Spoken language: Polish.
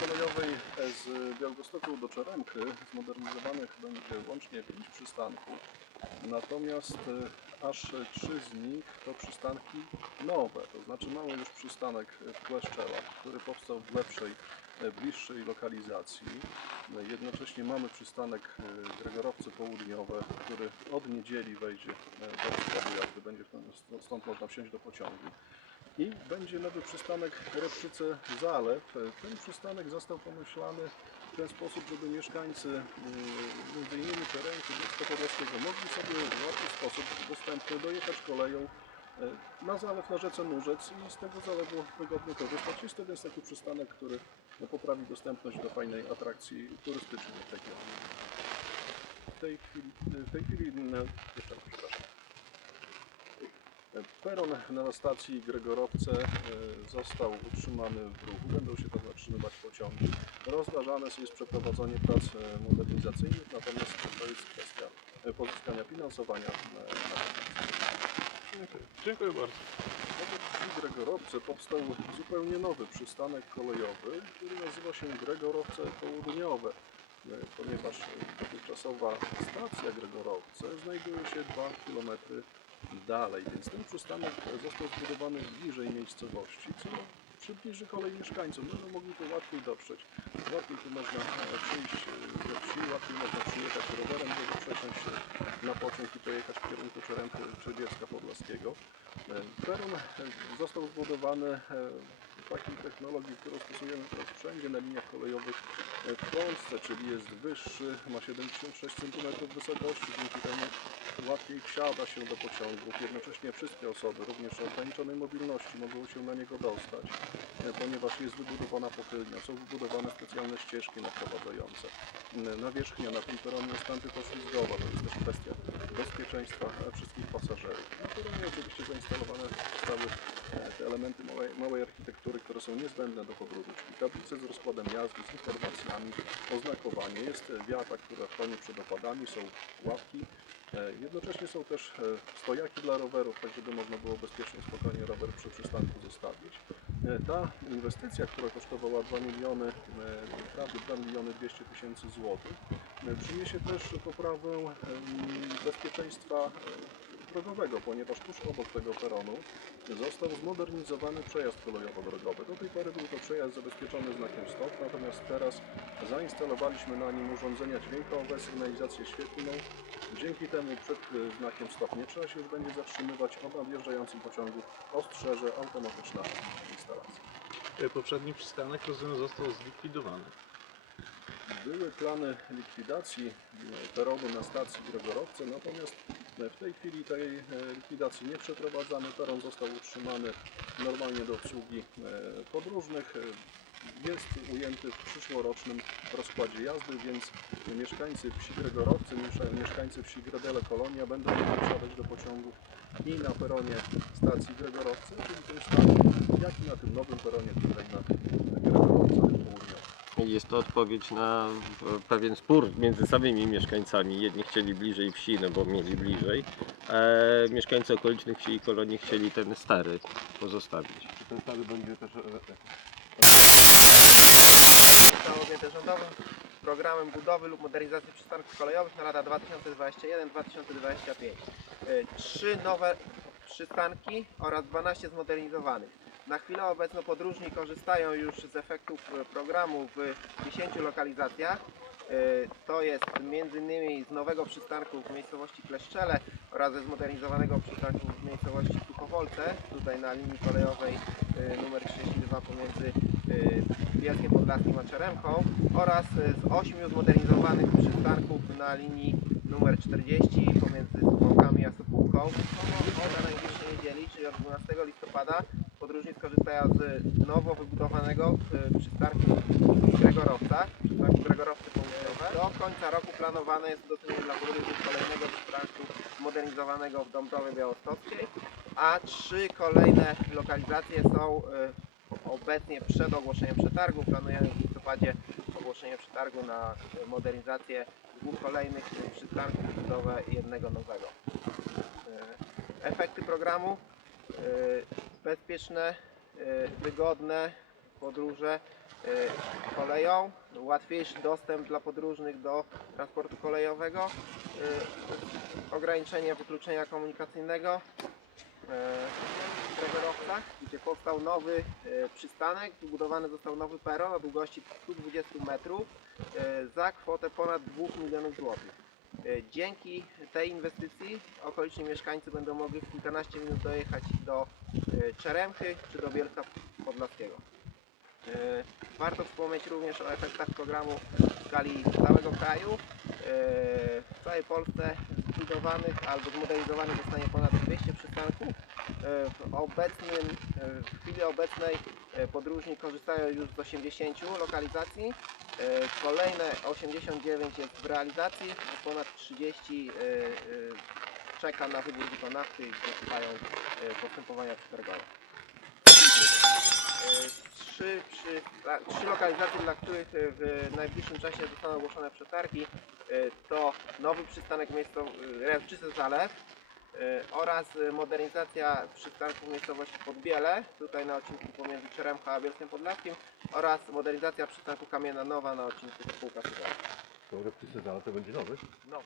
kolejowej z Białegostoku do Czerenky zmodernizowanych będzie łącznie 5 przystanków natomiast e, aż trzy z nich to przystanki nowe, to znaczy mamy już przystanek w Kleszczelach, który powstał w lepszej, e, bliższej lokalizacji. No Jednocześnie mamy przystanek e, Gregorowce Południowe, który od niedzieli wejdzie e, do składu jazdy, będzie stąd można wsiąść do pociągu. I będzie nowy przystanek Repczyce Zalew. Ten przystanek został pomyślany w ten sposób, żeby mieszkańcy innymi Czerenki, Bielska Podlaskiego mogli sobie w łatwy sposób dostępny dojechać koleją e, na zalew na rzece Nurzec i z tego zalewu wygodnie korzystać. Jest to więc taki przystanek, który no, poprawi dostępność do fajnej atrakcji turystycznej w regionie. W tej chwili, w tej chwili no, jeszcze. Peron na stacji Gregorowce e, został utrzymany w ruchu, będą się tam zatrzymywać pociągi. Rozważane jest przeprowadzenie prac e, modernizacyjnych, natomiast to jest kwestia e, pozyskania finansowania Dziękuję, Dziękuję bardzo. Wsi Gregorowce powstał zupełnie nowy przystanek kolejowy, który nazywa się Gregorowce Południowe, ponieważ dotychczasowa stacja Gregorowce znajduje się 2 km dalej, więc ten przystanek został zbudowany bliżej miejscowości, co przybliży kolej mieszkańcom, będą mogli to łatwiej dotrzeć. Łatwiej tu można e, przyjść e, ze wsi, łatwiej można przyjechać rowerem, żeby przesiąść na pociąg i pojechać w kierunku Czeremchy czy Bielska Podlaskiego. E, Peron e, został zbudowany e, w takiej technologii, którą stosujemy teraz wszędzie na liniach kolejowych e, w Polsce, czyli jest wyższy, ma 76 cm wysokości, dzięki temu łatwiej wsiada się do pociągów. Jednocześnie wszystkie osoby, również o ograniczonej mobilności, mogą się na niego dostać, e, ponieważ jest wybudowana pochylnia, są wybudowane specjalne ścieżki naprowadzające. Nawierzchnia na tym peronie jest antypoślizgowa, to jest też kwestia bezpieczeństwa e, wszystkich pasażerów. Na peronie oczywiście zainstalowane zostały e, te elementy małej, małej architektury, które są niezbędne do podróży, czyli tablice z rozkładem jazdy, z informacjami, oznakowanie. Jest wiata, która chroni przed opadami, są ławki. E, Jednocześnie są też e, stojaki dla rowerów, tak żeby można było bezpiecznie, spokojnie rower przy przystanku zostawić. E, Ta inwestycja, która kosztowała 2 miliony, prawie 2 miliony 200 tysięcy złotych, przyniesie też poprawę bezpieczeństwa drogowego, ponieważ tuż obok tego peronu został zmodernizowany przejazd kolejowo-drogowy. Do tej pory był to przejazd zabezpieczony znakiem stop, natomiast teraz zainstalowaliśmy na nim urządzenia dźwiękowe, sygnalizację świetlną. Dzięki temu przed e, znakiem stop nie trzeba się już będzie zatrzymywać, a na wjeżdżającym pociągu ostrzeże automatyczna instalacja. E, Poprzedni przystanek rozumiem został zlikwidowany. Były plany likwidacji e, peronu na stacji Gregorowce, natomiast w tej chwili tej e, likwidacji nie przeprowadzamy. Peron został utrzymany normalnie do obsługi e, podróżnych. E, Jest ujęty w przyszłorocznym rozkładzie jazdy, więc mieszkańcy wsi Gregorowcy, mieszkańcy wsi Gredele Kolonia będą mogli wsiadać do pociągów i na peronie stacji Gregorowce, czyli tym samym, jak i na tym nowym peronie tutaj na Południowych. Jest to odpowiedź na e, pewien spór między samymi mieszkańcami. Jedni chcieli bliżej wsi, no bo mieli bliżej, a mieszkańcy okolicznych wsi i kolonii chcieli ten stary pozostawić. Ten stary będzie też zostało objęte rządowym programem budowy lub modernizacji przystanków kolejowych na lata 2021-2025. Y, Trzy nowe przystanki oraz 12 zmodernizowanych. Na chwilę obecną podróżni korzystają już z efektów y, programu w 10 lokalizacjach. Y, To jest m.in. z nowego przystanku w miejscowości Kleszczele oraz ze zmodernizowanego przystanku w miejscowości Suchowolce, tutaj na linii kolejowej y, numer 32 pomiędzy Bielskiem Podlaskim a Czeremchą oraz z ośmiu zmodernizowanych przystanków na linii numer 40 pomiędzy Suwałkami a Sopółką. Na najbliższej niedzieli, czyli od 12 listopada podróżni skorzystają z nowo wybudowanego y, przystanku w Gregorowcach, przystanku Gregorowcy Południowe. Do końca roku planowane jest udostępnienie dla podróżnych kolejnego przystanku zmodernizowanego w Dąbrowie Białostockiej, a trzy kolejne lokalizacje są y, obecnie przed ogłoszeniem przetargu. Planujemy w listopadzie ogłoszenie przetargu na y, modernizację dwóch kolejnych przystanków budowę jednego nowego. Efekty programu bezpieczne, y, wygodne, podróże y, koleją, łatwiejszy dostęp dla podróżnych do transportu kolejowego, y, ograniczenie wykluczenia komunikacyjnego w Gregorowcach, gdzie powstał nowy przystanek, wybudowany został nowy peron o długości 120 metrów za kwotę ponad 2 milionów złotych. Y, Dzięki tej inwestycji okoliczni mieszkańcy będą mogli w kilkanaście minut dojechać do y, Czeremchy czy do Bielska Podlaskiego. Y, Warto wspomnieć również o efektach programu w skali całego kraju. W całej Polsce zbudowanych albo zmodernizowanych zostanie ponad 200 przystanków. W, obecnym, w chwili obecnej podróżni korzystają już z 80 lokalizacji. Y, Kolejne 89 jest w realizacji, ponad 30 y, y, czeka na wybór wykonawcy i trwają postępowania przetargowe. Trzy, przy, trzy lokalizacje, dla których w najbliższym czasie zostaną ogłoszone przetargi to nowy przystanek miejscowy Rewczycy Zalew oraz y, modernizacja przystanku w miejscowości Podbiele, tutaj na odcinku pomiędzy Czeremcha a Bielskiem Podlaskim oraz modernizacja przystanku Kamienna Nowa na odcinku Spółka Suwalska. To reptyce to będzie nowy. Nowy.